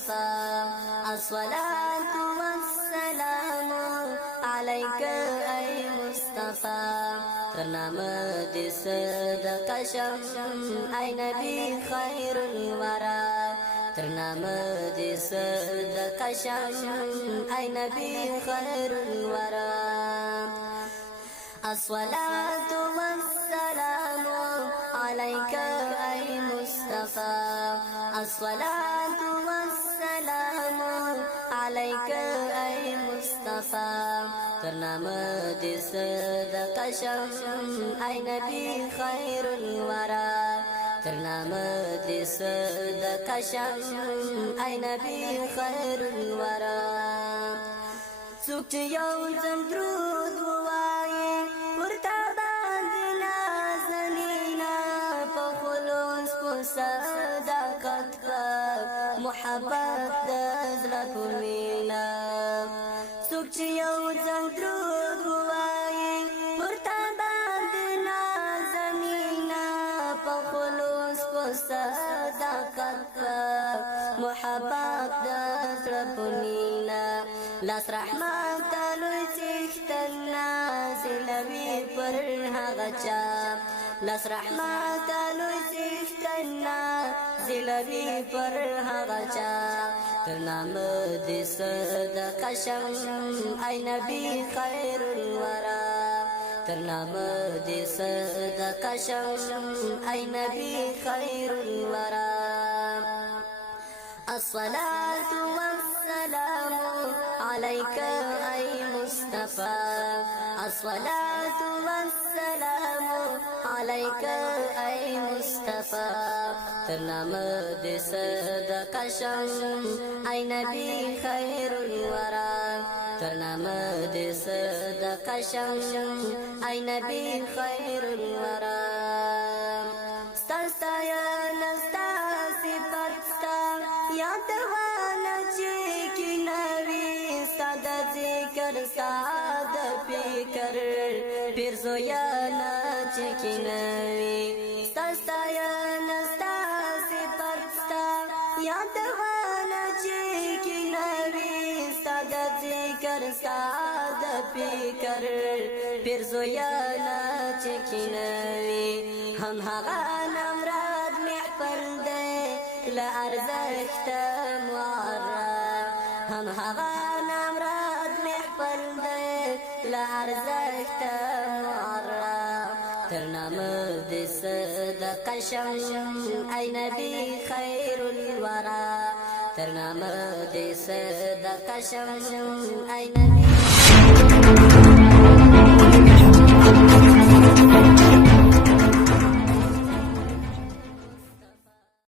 مصطفى الصلاة والسلام عليك أي مصطفى ترنام دي صدق شم أي نبي خير الورى ترنام دي صدق شم أي نبي خير الورى الصلاة والسلام عليك أي مصطفى الصلاة والسلام عليك أي مصطفى ترنام دي صدق شم أي نبي خير الورى ترنام دي صدق شم أي نبي خير الورى سوک یو زم درود وای ورتا باندې نازنینا په خلوص په صداقت په محبت د زړه په مینا سوک یو زم درود وای ورتا باندې نازنینا په خلوص په صداقت په محبت د زړه په مینا لاس رحمت لوی چیختن نازلوی پر هغه چا لاس رحمت لوی چیختن نازلوی پر هغه چا تر نام دې صدقه شم ای نبی خیر الورا تر نام دې صدقه شم ای نبی خیر الورا الصلاة والسلام عليك أي مصطفى الصلاة والسلام عليك أي مصطفى ترنام دي صدق شم أي نبي خير الورى ترنام دي صدق شم أي نبي خير الورى ستا يا نستا صفت یا دوانا چیکی نوی ساد ذکر ساد پیکر پیر زویانا چیکی نوی ستا یا نستا صفت یا دوانا چیکی نوی ساد ذکر ساد پیکر پیر زویانا چیکی نوی هم هغا نمراد محفل دے لأرزقت معرى هم هغا نمراد محفل دے لأرزقت معرى ترنام دي صدق شم أي نبي خير الورى ترنام دي صدق شم أي نبي